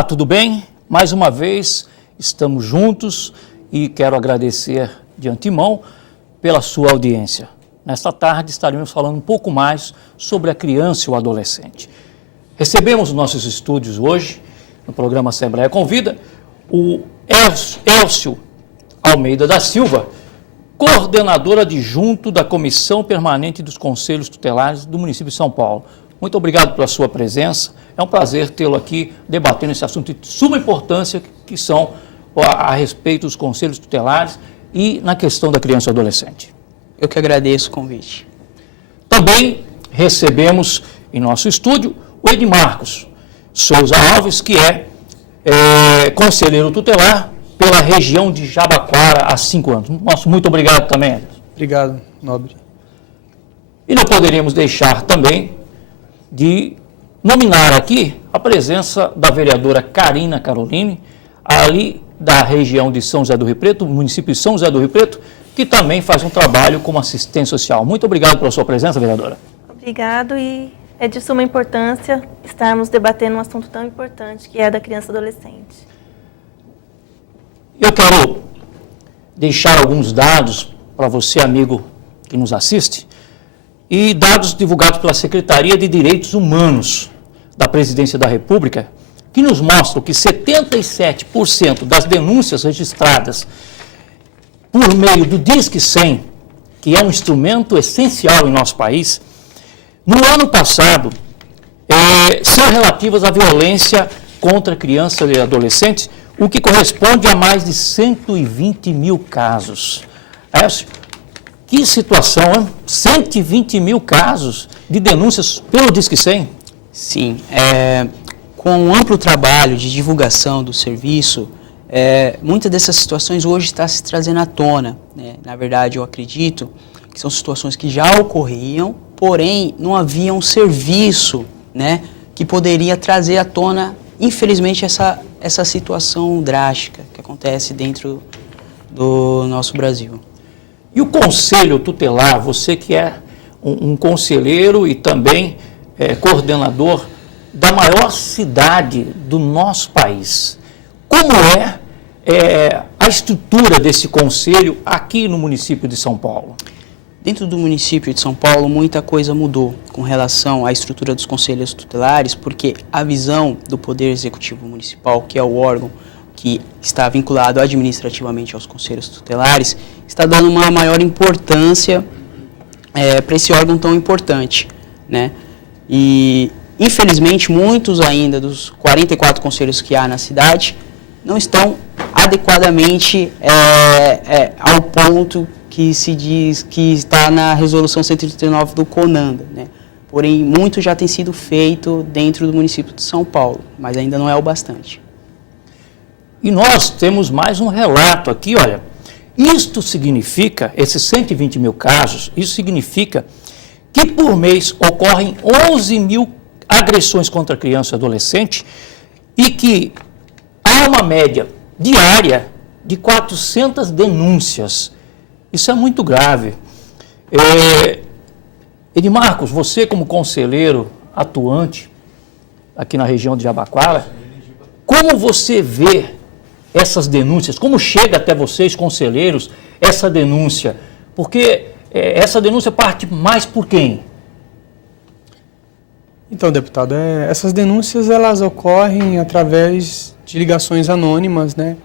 Olá, tudo bem? Mais uma vez estamos juntos e quero agradecer de antemão pela sua audiência. Nesta tarde estaremos falando um pouco mais sobre a criança e o adolescente. Recebemos nos nossos estúdios hoje, no programa Assembleia Convida, o Elcio Almeida da Silva, coordenador adjunto da Comissão Permanente dos Conselhos Tutelares do município de São Paulo. Muito obrigado pela sua presença. É um prazer tê-lo aqui debatendo esse assunto de suma importância que são a respeito dos conselhos tutelares e na questão da criança e adolescente. Eu que agradeço o convite. Também recebemos em nosso estúdio o Edmarcos Souza Alves, que é conselheiro tutelar pela região de Jabaquara há 5 anos. Muito obrigado também, Edson. Obrigado, nobre. E não poderíamos deixar também de nominar aqui a presença da vereadora Karina Caroline, ali da região de São José do Rio Preto, município de São José do Rio Preto, que também faz um trabalho como assistente social. Muito obrigado pela sua presença, vereadora. Obrigado, e é de suma importância estarmos debatendo um assunto tão importante que é da criança e adolescente. Eu quero deixar alguns dados para você, amigo que nos assiste, e dados divulgados pela Secretaria de Direitos Humanos da Presidência da República, que nos mostram que 77% das denúncias registradas por meio do Disque 100, que é um instrumento essencial em nosso país, no ano passado, são relativas à violência contra crianças e adolescentes, o que corresponde a mais de 120 mil casos. Que situação, hein? 120 mil casos de denúncias pelo Disque 100? Sim, com um amplo trabalho de divulgação do serviço, muitas dessas situações hoje estão se trazendo à tona, né? Na verdade, eu acredito que são situações que já ocorriam, porém não havia um serviço, né, que poderia trazer à tona, infelizmente, essa situação drástica que acontece dentro do nosso Brasil. E o conselho tutelar, você que é um conselheiro e também coordenador da maior cidade do nosso país, como é a estrutura desse conselho aqui no município de São Paulo? Dentro do município de São Paulo, muita coisa mudou com relação à estrutura dos conselhos tutelares, porque a visão do Poder Executivo Municipal, que é o órgão que está vinculado administrativamente aos conselhos tutelares, está dando uma maior importância para esse órgão tão importante, né? E, infelizmente, muitos ainda dos 44 conselhos que há na cidade não estão adequadamente ao ponto que se diz que está na resolução 139 do CONANDA, né? Porém, muito já tem sido feito dentro do município de São Paulo, mas ainda não é o bastante. E nós temos mais um relato aqui, olha, isto significa, esses 120 mil casos, isso significa que por mês ocorrem 11 mil agressões contra criança e adolescente e que há uma média diária de 400 denúncias. Isso é muito grave. Edmarcos, você como conselheiro atuante aqui na região de Jabaquara, como você vê essas denúncias? Como chega até vocês, conselheiros, essa denúncia? Porque essa denúncia parte mais por quem? Então, deputado, essas denúncias elas ocorrem através de ligações anônimas, né?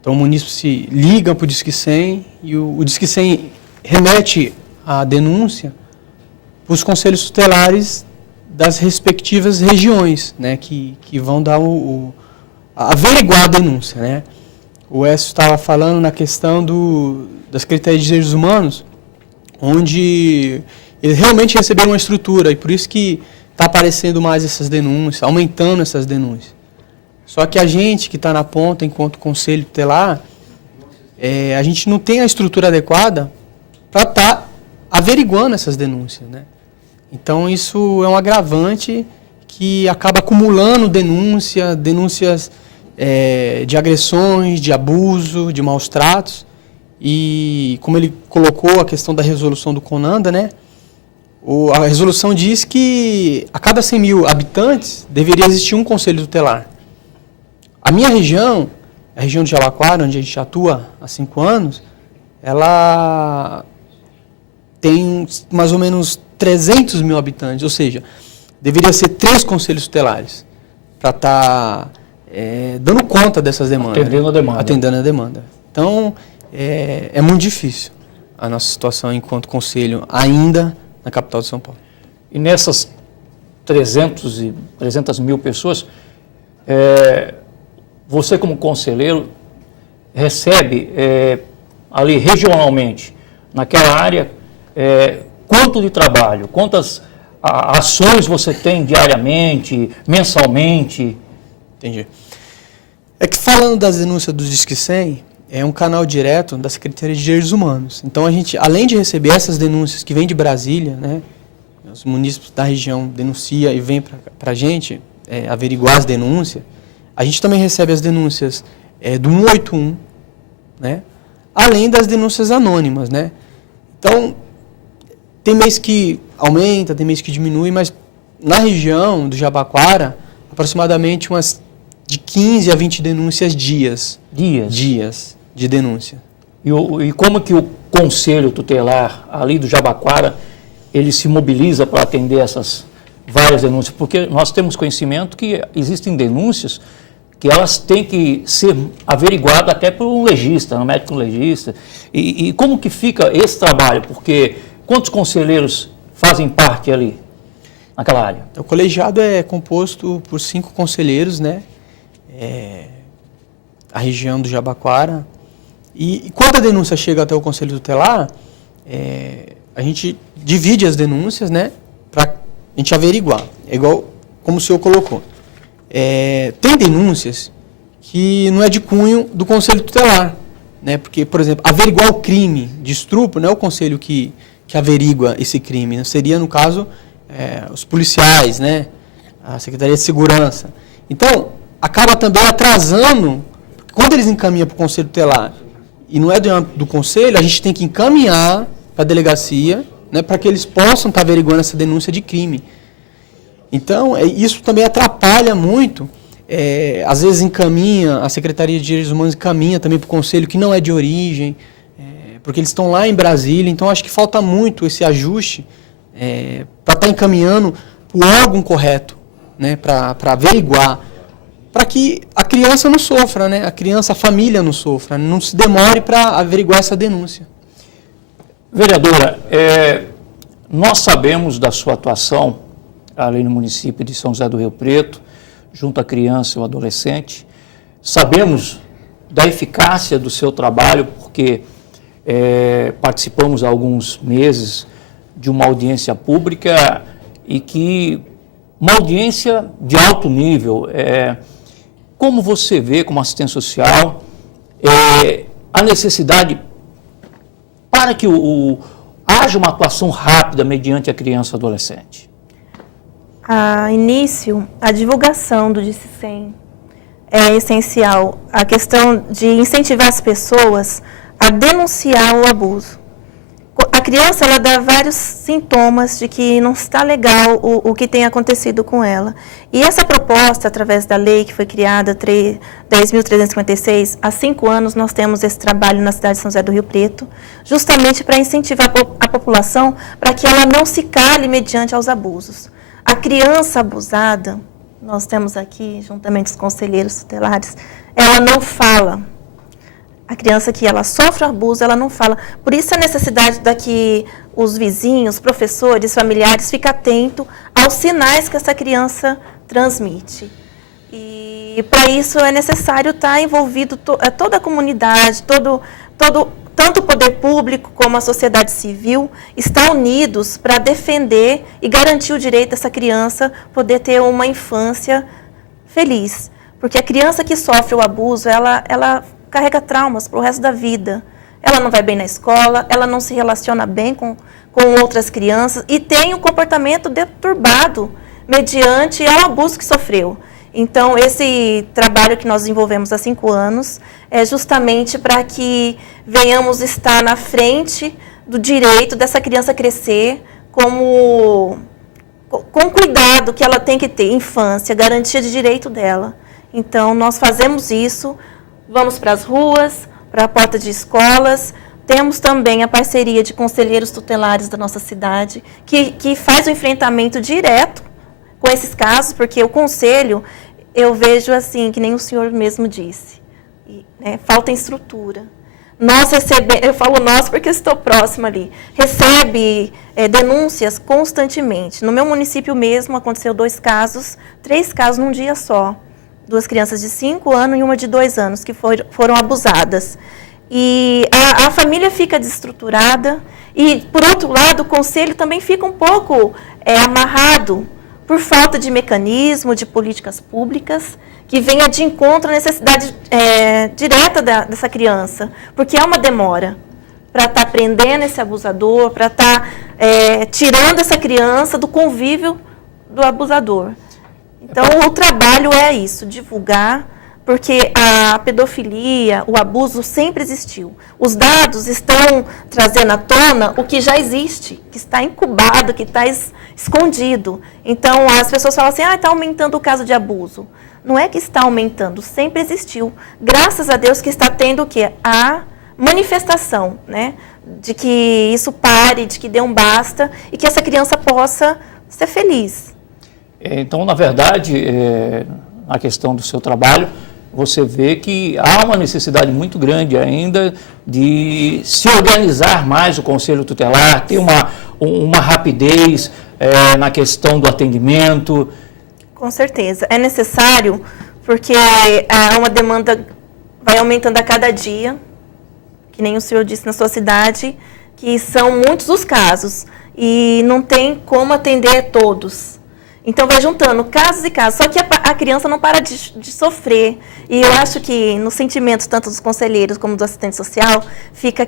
Então, o munícipe se liga para o Disque 100 e o Disque 100 remete a denúncia para os conselhos tutelares das respectivas regiões, né? Que vão dar averiguar a denúncia, né? O Écio estava falando na questão da Secretaria de Direitos Humanos, onde eles realmente receberam uma estrutura, e por isso que está aparecendo mais essas denúncias, aumentando essas denúncias. Só que a gente que está na ponta, enquanto conselho tutelar, a gente não tem a estrutura adequada para estar averiguando essas denúncias, né? Então, isso é um agravante que acaba acumulando denúncias de agressões, de abuso, de maus tratos. E, como ele colocou a questão da resolução do CONANDA, né? A resolução diz que a cada 100 mil habitantes deveria existir um conselho tutelar. A minha região, a região de Jabaquara, onde a gente atua há 5 anos, ela tem mais ou menos 300 mil habitantes, ou seja, deveria ser 3 conselhos tutelares para estar dando conta dessas demandas. Atendendo a demanda. Então, é muito difícil a nossa situação enquanto conselho, ainda na capital de São Paulo. E nessas 300 mil pessoas, você como conselheiro recebe ali regionalmente, naquela área, quanto de trabalho, quantas ações você tem diariamente, mensalmente? Entendi. É que falando das denúncias do Disque 100, é um canal direto da Secretaria de Direitos Humanos. Então, a gente, além de receber essas denúncias que vêm de Brasília, né, os munícipes da região denunciam e vêm para a gente averiguar as denúncias, a gente também recebe as denúncias do 181, né, além das denúncias anônimas. Né? Então, tem mês que aumenta, tem mês que diminui, mas na região do Jabaquara, aproximadamente umas de 15 a 20 denúncias dias de denúncia. E como que o Conselho Tutelar ali do Jabaquara, ele se mobiliza para atender essas várias denúncias? Porque nós temos conhecimento que existem denúncias que elas têm que ser averiguadas até por um legista, um médico legista. E como que fica esse trabalho? Porque quantos conselheiros fazem parte ali, naquela área? O colegiado é composto por 5 conselheiros, né? A região do Jabaquara. E quando a denúncia chega até o Conselho Tutelar, a gente divide as denúncias, né? Para a gente averiguar. É igual como o senhor colocou. Tem denúncias que não é de cunho do Conselho Tutelar, né? Porque, por exemplo, averiguar o crime de estupro não é o conselho que averigua esse crime, né? Seria, no caso, os policiais, né? A Secretaria de Segurança. Então, acaba também atrasando, quando eles encaminham para o Conselho Tutelar, e não é do Conselho, a gente tem que encaminhar para a delegacia, né, para que eles possam estar averiguando essa denúncia de crime. Então, isso também atrapalha muito, às vezes encaminha, a Secretaria de Direitos Humanos encaminha também para o Conselho que não é de origem, porque eles estão lá em Brasília, então acho que falta muito esse ajuste para estar encaminhando para o órgão correto, né, para averiguar, para que a criança não sofra, né, a família não sofra, não se demore para averiguar essa denúncia. Vereadora, nós sabemos da sua atuação ali no município de São José do Rio Preto, junto à criança e ao adolescente. Sabemos da eficácia do seu trabalho, porque participamos há alguns meses de uma audiência pública e que uma audiência de alto nível. Como você vê, como assistente social, a necessidade para que haja uma atuação rápida mediante a criança e adolescente? A início, a divulgação do Disque 100 é essencial. A questão de incentivar as pessoas a denunciar o abuso. A criança, ela dá vários sintomas de que não está legal o que tem acontecido com ela. E essa proposta, através da lei que foi criada, 10.356, há 5 anos nós temos esse trabalho na cidade de São José do Rio Preto, justamente para incentivar a população para que ela não se cale mediante aos abusos. A criança abusada, nós temos aqui, juntamente os conselheiros tutelares, ela não fala. A criança que ela sofre abuso, ela não fala. Por isso a necessidade de que os vizinhos, professores, familiares fiquem atentos aos sinais que essa criança transmite. E para isso é necessário estar envolvido toda a comunidade, tanto o poder público como a sociedade civil, estar unidos para defender e garantir o direito dessa criança poder ter uma infância feliz. Porque a criança que sofre o abuso, ela carrega traumas para o resto da vida. Ela não vai bem na escola, ela não se relaciona bem com outras crianças e tem um comportamento deturbado mediante ao abuso que sofreu. Então, esse trabalho que nós desenvolvemos há 5 anos é justamente para que venhamos estar na frente do direito dessa criança crescer com cuidado que ela tem que ter, infância, garantia de direito dela. Então, nós fazemos isso, vamos para as ruas, para a porta de escolas. Temos também a parceria de conselheiros tutelares da nossa cidade, que faz o enfrentamento direto com esses casos, porque o conselho, eu vejo assim, que nem o senhor mesmo disse, né, falta estrutura. Nós recebemos, eu falo nós porque eu estou próxima ali, recebe denúncias constantemente. No meu município mesmo aconteceu 3 casos num dia só. 2 crianças de 5 anos e uma de 2 anos que foram abusadas. E a família fica desestruturada e, por outro lado, o conselho também fica um pouco amarrado por falta de mecanismo, de políticas públicas, que venha de encontro à necessidade direta dessa criança, porque há uma demora para estar prendendo esse abusador, para estar tirando essa criança do convívio do abusador. Então, o trabalho é isso, divulgar, porque a pedofilia, o abuso sempre existiu. Os dados estão trazendo à tona o que já existe, que está incubado, que está escondido. Então, as pessoas falam assim, está aumentando o caso de abuso. Não é que está aumentando, sempre existiu. Graças a Deus que está tendo o quê? A manifestação, né? De que isso pare, de que dê um basta e que essa criança possa ser feliz. Então, na verdade, na questão do seu trabalho, você vê que há uma necessidade muito grande ainda de se organizar mais o Conselho Tutelar, ter uma rapidez na questão do atendimento. Com certeza. É necessário, porque uma demanda vai aumentando a cada dia, que nem o senhor disse na sua cidade, que são muitos os casos, e não tem como atender todos. Então, vai juntando casos e casos. Só que a criança não para de sofrer. E eu acho que, nos sentimentos, tanto dos conselheiros como do assistente social, fica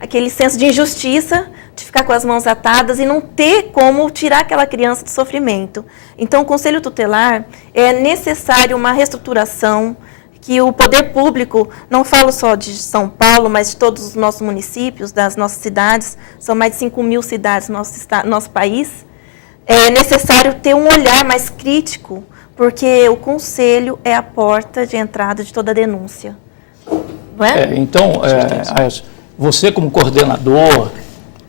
aquele senso de injustiça, de ficar com as mãos atadas e não ter como tirar aquela criança do sofrimento. Então, o Conselho Tutelar é necessário uma reestruturação, que o poder público, não falo só de São Paulo, mas de todos os nossos municípios, das nossas cidades, são mais de 5.000 cidades no nosso país, é necessário ter um olhar mais crítico, porque o conselho é a porta de entrada de toda denúncia. Não é? Então, você como coordenador,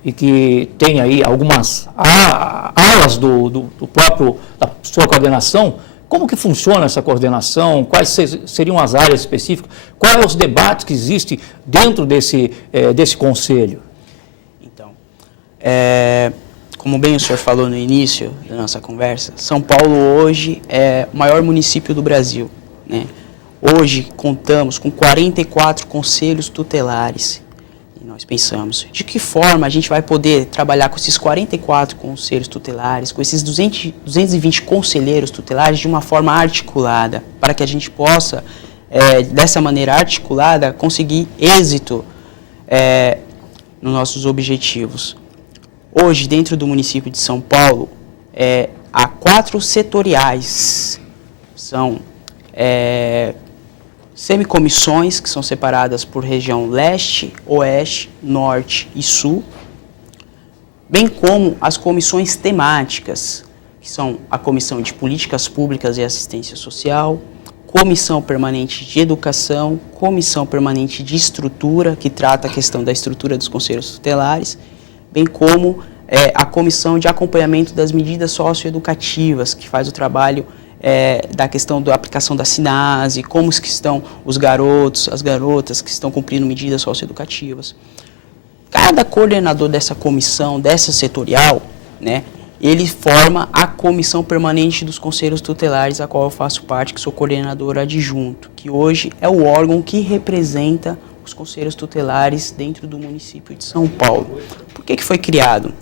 e que tem aí algumas alas da sua coordenação, como que funciona essa coordenação? Quais seriam as áreas específicas? Quais os debates que existem dentro desse conselho? Então, como bem o senhor falou no início da nossa conversa, São Paulo hoje é o maior município do Brasil, né? Hoje contamos com 44 conselhos tutelares. E nós pensamos, de que forma a gente vai poder trabalhar com esses 44 conselhos tutelares, com esses 220 conselheiros tutelares de uma forma articulada, para que a gente possa, dessa maneira articulada, conseguir êxito nos nossos objetivos. Hoje, dentro do município de São Paulo, há 4 setoriais. São semicomissões, que são separadas por região leste, oeste, norte e sul, bem como as comissões temáticas, que são a Comissão de Políticas Públicas e Assistência Social, Comissão Permanente de Educação, Comissão Permanente de Estrutura, que trata a questão da estrutura dos conselhos tutelares, bem como a Comissão de Acompanhamento das Medidas Socioeducativas, que faz o trabalho da questão da aplicação da SINASE, como que estão os garotos, as garotas que estão cumprindo medidas socioeducativas. Cada coordenador dessa comissão, dessa setorial, né, ele forma a Comissão Permanente dos Conselhos Tutelares, a qual eu faço parte, que sou coordenador adjunto, que hoje é o órgão que representa os conselhos tutelares dentro do município de São Paulo. Por que foi criado?